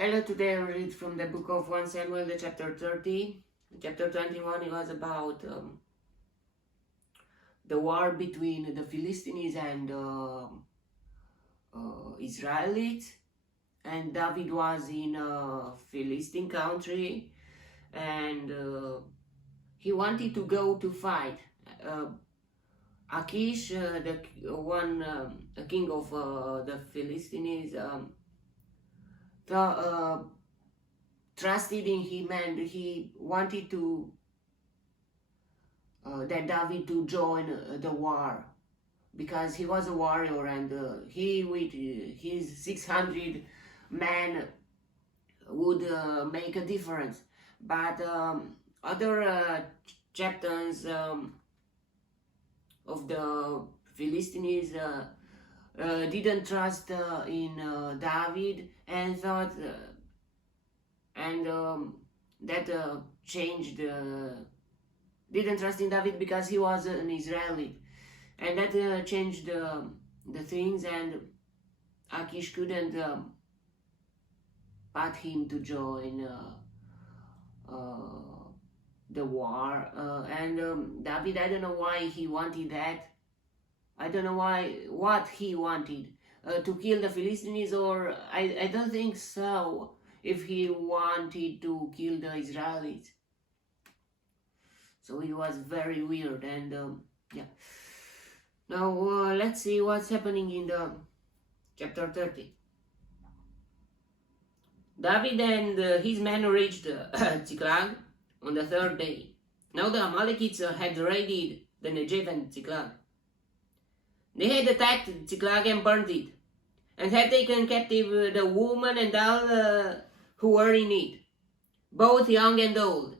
Hello, today I read from the book of 1 Samuel, the chapter 30. Chapter 21, it was about the war between the Philistines and Israelites. And David was in a Philistine country, and he wanted to go to fight. Achish, the king of the Philistines, trusted in him, and he wanted to that David to join the war, because he was a warrior, and he with his 600 men would make a difference. But other captains of the Philistines didn't trust in David, and thought that changed. Didn't trust in David because he was an Israeli, and that changed the things, and Achish couldn't bat him to join the war, and David, I don't know why he wanted that. I don't know what he wanted, to kill the Philistines, or I don't think so, if he wanted to kill the Israelis. So it was very weird, and yeah. Now let's see what's happening in the chapter 30. David and his men reached Ziklag on the third day. Now the Amalekites had raided the Negev and Ziklag. They had attacked Ziklag and burned it, and had taken captive the women and all who were in it, both young and old.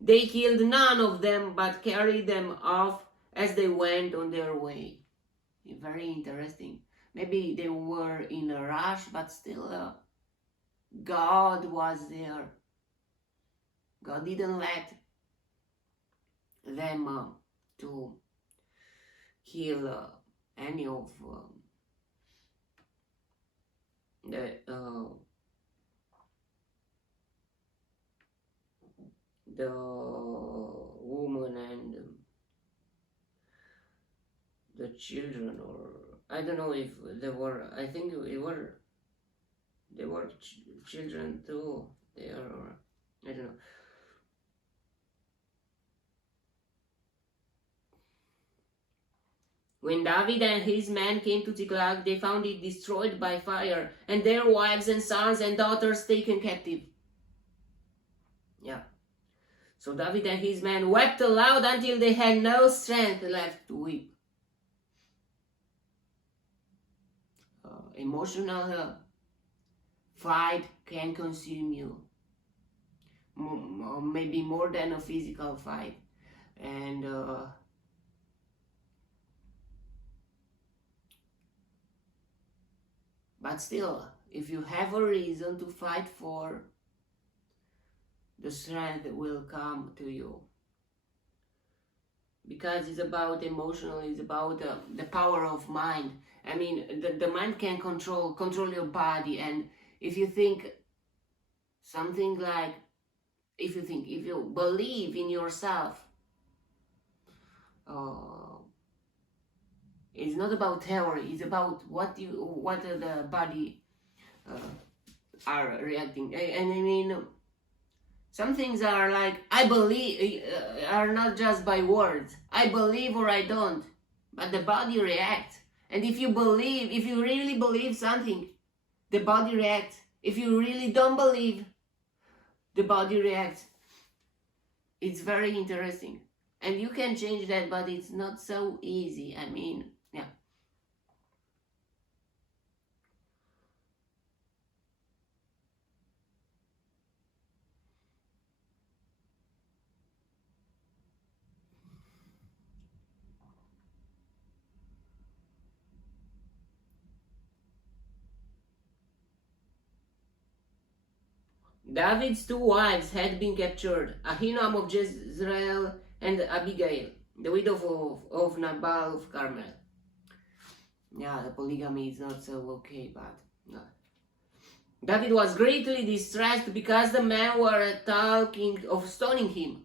They killed none of them, but carried them off as they went on their way. Very interesting. Maybe they were in a rush, but still God was there. God didn't let them to kill any of the woman and the children, or I don't know if they were. I think they were children too there, or I don't know. When David and his men came to Ziklag, they found it destroyed by fire, and their wives and sons and daughters taken captive. Yeah. So David and his men wept aloud until they had no strength left to weep. Emotional fight can consume you, maybe more than a physical fight, and but still, if you have a reason to fight for, the strength will come to you, because it's about emotional, it's about the power of mind. I mean, the mind can control your body, and if you think something like, if you believe in yourself, it's not about theory, it's about what the body are reacting. And I mean, some things are like, I believe, are not just by words. I believe or I don't, but the body reacts. And if you really believe something, the body reacts. If you really don't believe, the body reacts. It's very interesting. And you can change that, but it's not so easy. I mean, yeah. David's two wives had been captured, Ahinoam of Jezreel and Abigail, the widow of Nabal of Carmel. Yeah, the polygamy is not so okay, but no. David was greatly distressed because the men were talking of stoning him.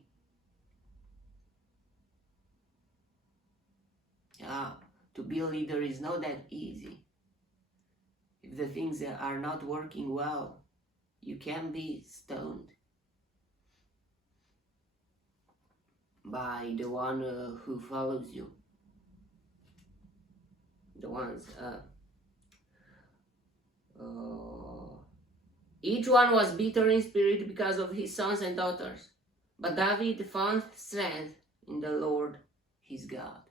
Yeah, to be a leader is not that easy. If the things are not working well, you can be stoned by the one who follows you. The ones. Each one was bitter in spirit because of his sons and daughters. But David found strength in the Lord his God.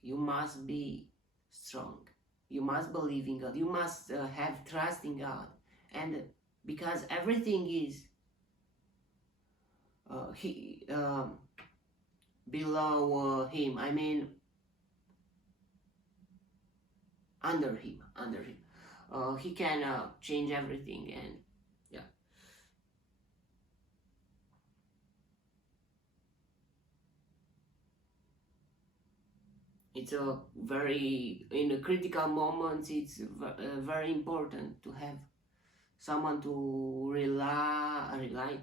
You must be strong. You must believe in God. You must have trust in God. And because everything is below him, I mean under him. He can change everything, and yeah. It's a very, in a critical moments, it's very important to have someone to rely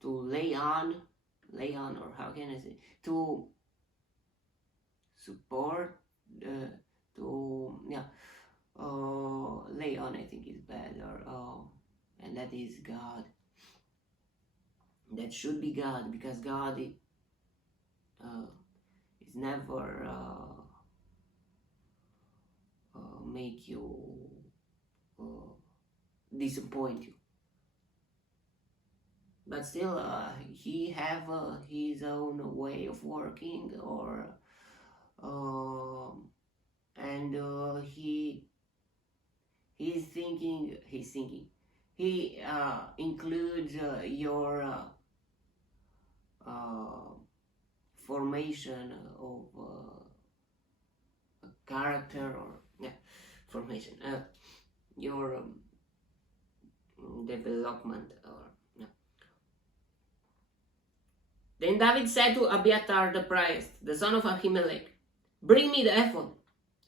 to lay on, or how can I say, to support, lay on, I think is better, and that is God. That should be God, because God is never make you disappoint you. But still, he have his own way of working, or and he's thinking. He includes your formation of character, or formation, your development, or Then David said to Abiathar the priest, the son of Ahimelech, "Bring me the ephod."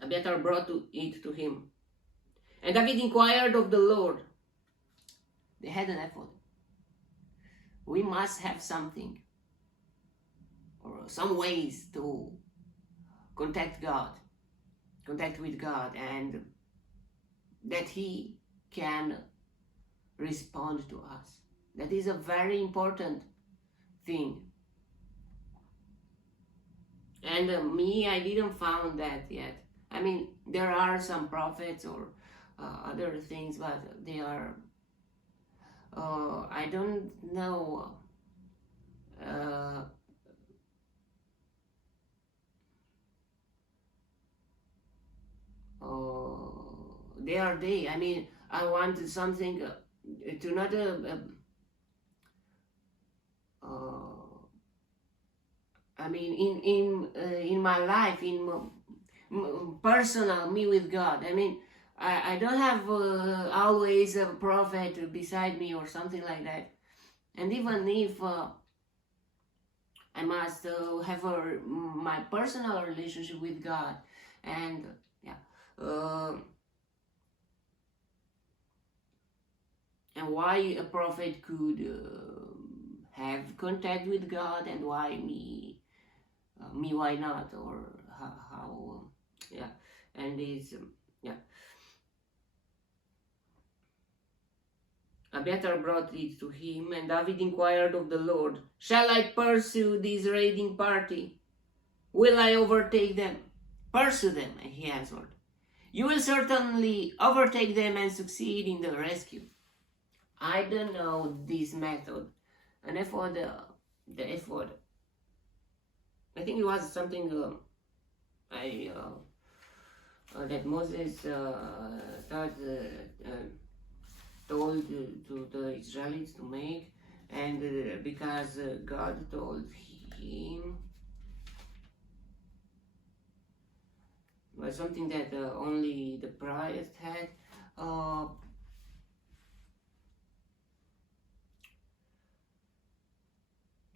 Abiathar brought it to him. And David inquired of the Lord. They had an ephod. We must have something, or some ways to contact with God, and that He can respond to us. That is a very important thing. And I didn't found that yet. I mean, there are some prophets or other things, but they are, I don't know, I mean, I wanted something to not I mean, in my life, in personal me with God. I mean, I don't have always a prophet beside me or something like that. And even if I must have my personal relationship with God, and and why a prophet could have contact with God, and why me why not, or how and it's Abiathar brought it to him, and David inquired of the Lord, "Shall I pursue this raiding party? Will I overtake them?" "Pursue them," he answered. "You will certainly overtake them and succeed in the rescue." I don't know this method, and ephod, the ephod, I think it was something that Moses told to the Israelites to make, and because God told him, was something that only the priest had.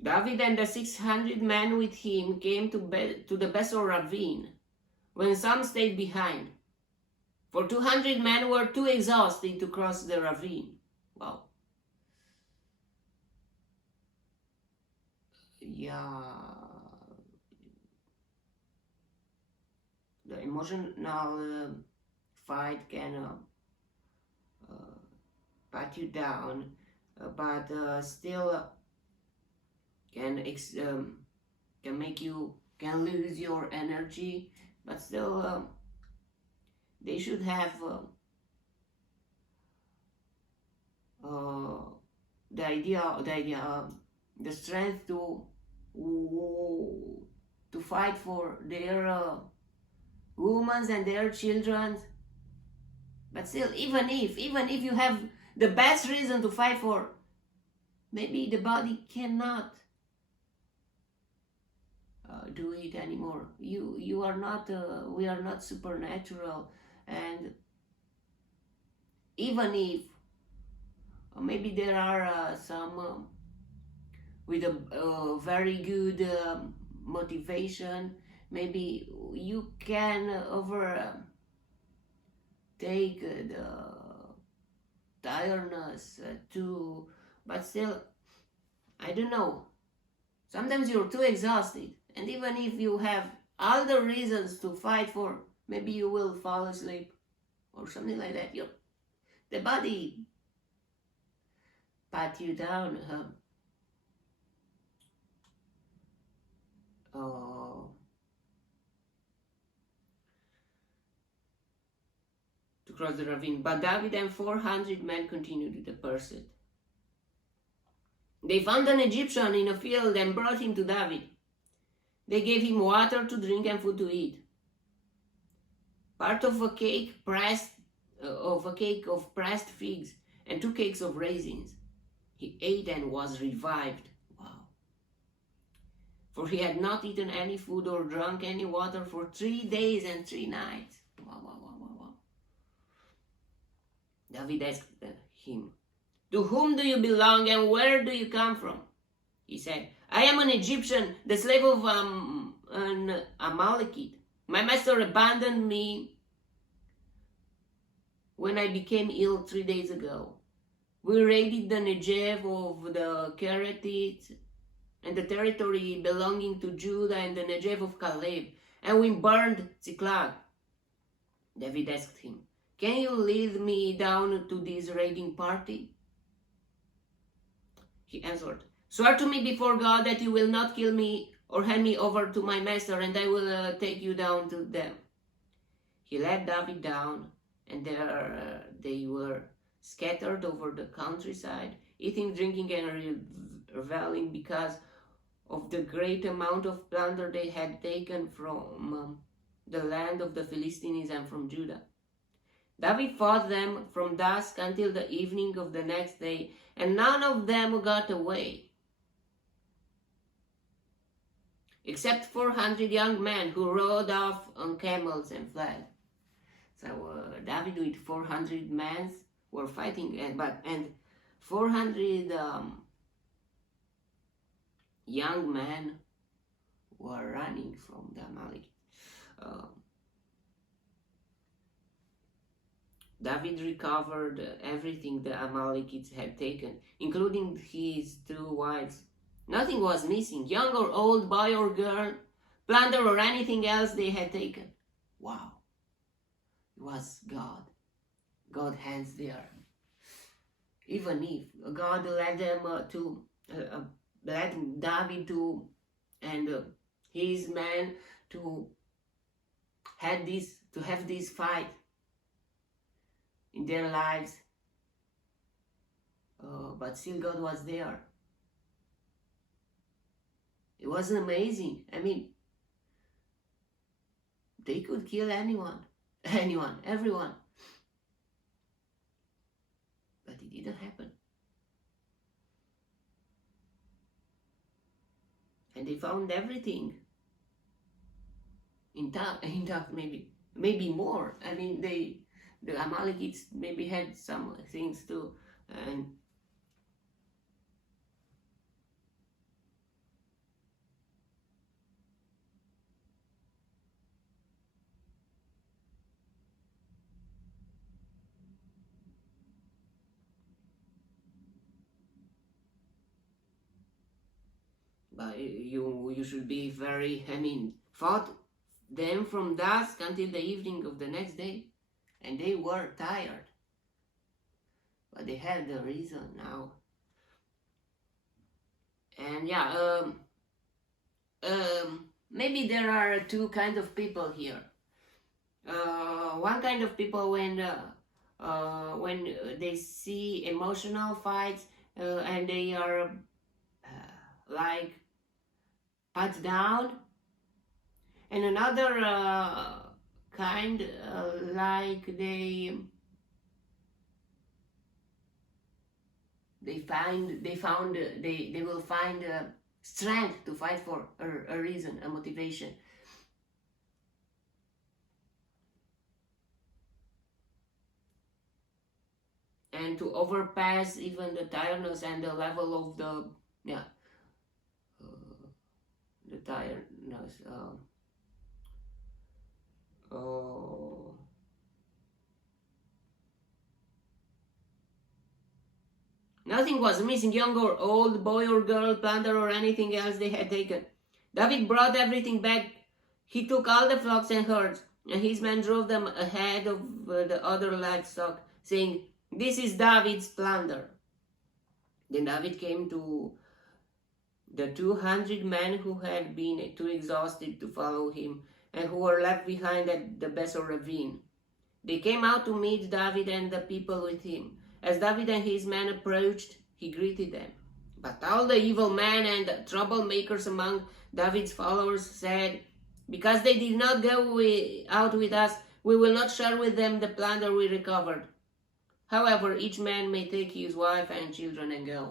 David and the 600 men with him came to the Besor ravine, when some stayed behind. For 200 men were too exhausted to cross the ravine. Wow. Yeah. The emotional fight can pat you down, but still can can make you can lose your energy, but still they should have uh, the strength to fight for their women and their children. But still, even if you have the best reason to fight for, maybe the body cannot do it anymore. You are not we are not supernatural, and even if maybe there are some with a very good motivation, maybe you can take the tiredness too, but still, I don't know. Sometimes you're too exhausted, and even if you have other reasons to fight for, maybe you will fall asleep or something like that. The body pat you down. Oh, to cross the ravine. But David and 400 men continued the pursuit. They found an Egyptian in a field and brought him to David. They gave him water to drink and food to eat. Part of a cake of pressed figs and 2 cakes of raisins. He ate and was revived. Wow. For he had not eaten any food or drunk any water for 3 days and 3 nights. Wow, wow, wow, wow, wow. David asked him, "To whom do you belong and where do you come from?" He said, "I am an Egyptian, the slave of an Amalekite. My master abandoned me when I became ill 3 days ago. We raided the Negev of the Kerethites and the territory belonging to Judah and the Negev of Caleb, and we burned Ziklag." David asked him, "Can you lead me down to this raiding party?" He answered, "Swear to me before God that you will not kill me or hand me over to my master, and I will take you down to them." He led David down, and there they were scattered over the countryside, eating, drinking, and reveling because of the great amount of plunder they had taken from the land of the Philistines and from Judah. David fought them from dusk until the evening of the next day, and none of them got away, except 400 young men who rode off on camels and fled. So David with 400 men were fighting, and 400 young men were running from the Amalekites. David recovered everything the Amalekites had taken, including his 2 wives. Nothing was missing, young or old, boy or girl, plunder or anything else they had taken. Wow. It was God. God's hands there. Even if God led them led David to and his men to have this fight in their lives, but still God was there. It was amazing. I mean, they could kill anyone, everyone, but it didn't happen. And they found everything intact, maybe more. I mean, the Amalekites maybe had some things too, and but you should be very, fought them from dusk until the evening of the next day, and they were tired, but they had the reason now. And yeah, maybe there are two kind of people here. One kind of people, when they see emotional fights and they are like put down, and another kind like they will find strength to fight for a reason, a motivation. And to overpass even the tiredness and the level of the tiredness. Nothing was missing, young or old, boy or girl, plunder or anything else they had taken. David brought everything back. He took all the flocks and herds, and his men drove them ahead of the other livestock, saying, "This is David's plunder." Then David came to the 200 men who had been too exhausted to follow him and who were left behind at the Besor ravine. They came out to meet David and the people with him. As David and his men approached, he greeted them. But all the evil men and the troublemakers among David's followers said, "Because they did not go out with us, we will not share with them the plunder we recovered. However, each man may take his wife and children and go."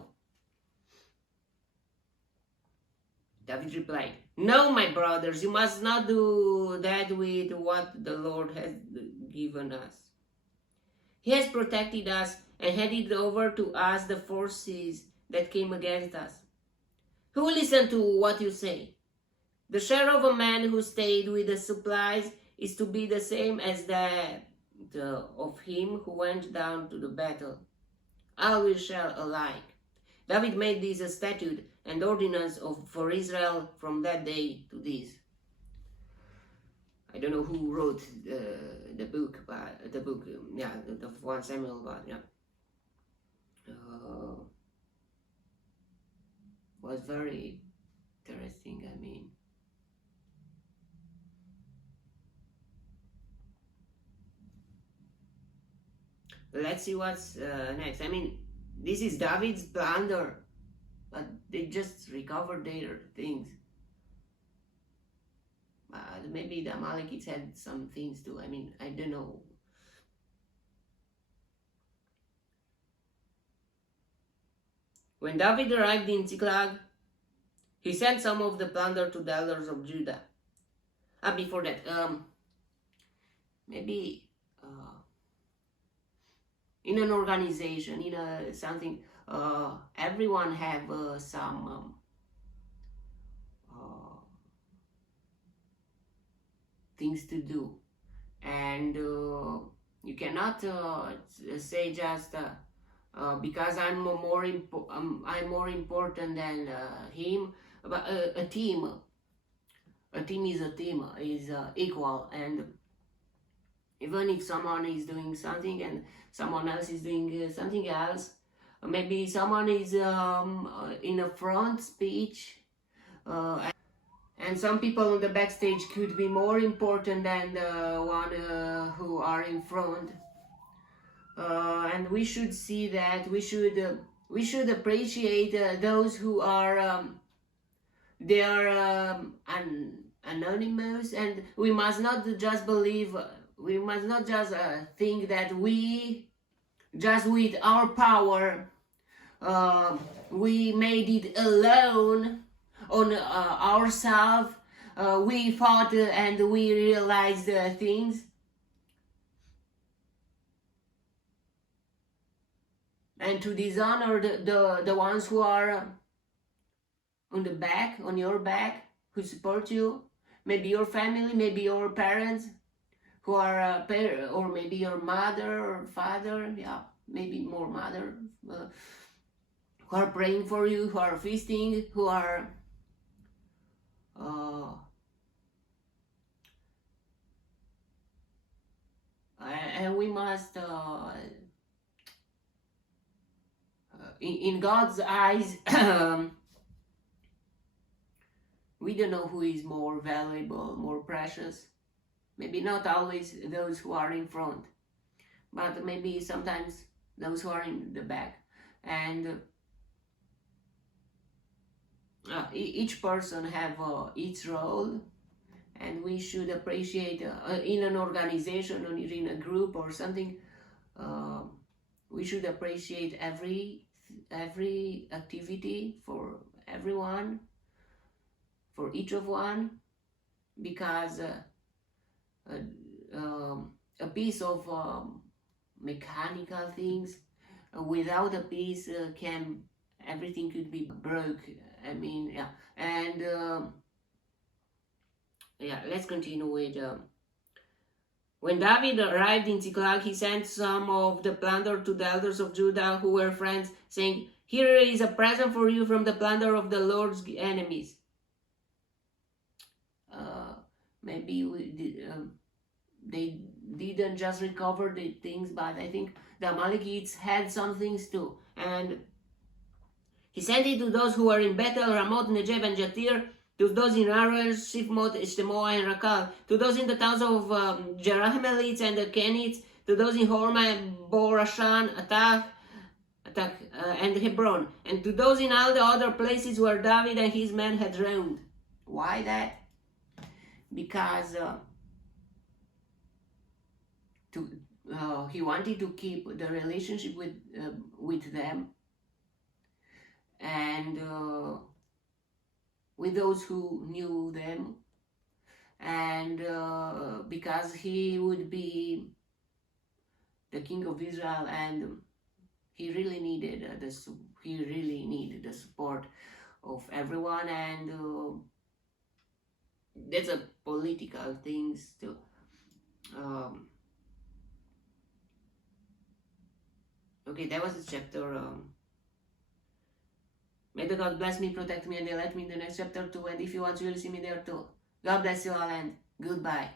David replied, "No, my brothers, you must not do that with what the Lord has given us. He has protected us and handed over to us the forces that came against us. Who will listen to what you say? The share of a man who stayed with the supplies is to be the same as that of him who went down to the battle. All will share alike." David made this a statute and ordinance for Israel from that day to this. I don't know who wrote the book, but the 1 Samuel, but yeah, was very interesting. Let's see what's next. This is David's plunder, but they just recovered their things. Maybe the Amalekites had some things too. I don't know. When David arrived in Ziklag, he sent some of the plunder to the elders of Judah. Before that, maybe in an organization, in something, everyone have some things to do, and you cannot say just because I'm more important than him. But a team is a team, is equal, and even if someone is doing something and someone else is doing something else, maybe someone is in a front speech, and some people on the backstage could be more important than the one who are in front. And we should see that. We should appreciate those who are they are anonymous, and we must not just believe. We must not just think that we, just with our power, we made it alone on ourselves. We fought and we realized things. And to dishonor the ones who are on your back, who support you, maybe your family, maybe your parents, who are or maybe your mother or father, maybe more mother, who are praying for you, who are feasting, who are uh, and we must in God's eyes we don't know who is more valuable, more precious. Maybe not always those who are in front, but maybe sometimes those who are in the back. And each person have its role, and we should appreciate in an organization or in a group or something. We should appreciate every activity for everyone, for each of one, because a piece of mechanical things without a piece everything could be broke. I mean, yeah. And yeah, let's continue with when David arrived in Ziklag, he sent some of the plunder to the elders of Judah who were friends, saying, "Here is a present for you from the plunder of the Lord's enemies." Maybe they didn't just recover the things, but I think the Amalekites had some things too. And he sent it to those who were in Bethel, Ramoth, Negev, and Jatir, to those in Arosh, Sifmoth, Eshtemoa, and Rakal, to those in the towns of Jerahmeelites and the Kenites, to those in Hormah, Borashan, Atach, and Hebron, and to those in all the other places where David and his men had roamed. Why that? Because he wanted to keep the relationship with them and with those who knew them, and because he would be the king of Israel, and he really needed the support of everyone, and that's a political thing still. Okay, that was the chapter. May the God bless me, protect me, and let me in the next chapter too. And if you want to really see me there too, God bless you all, and goodbye.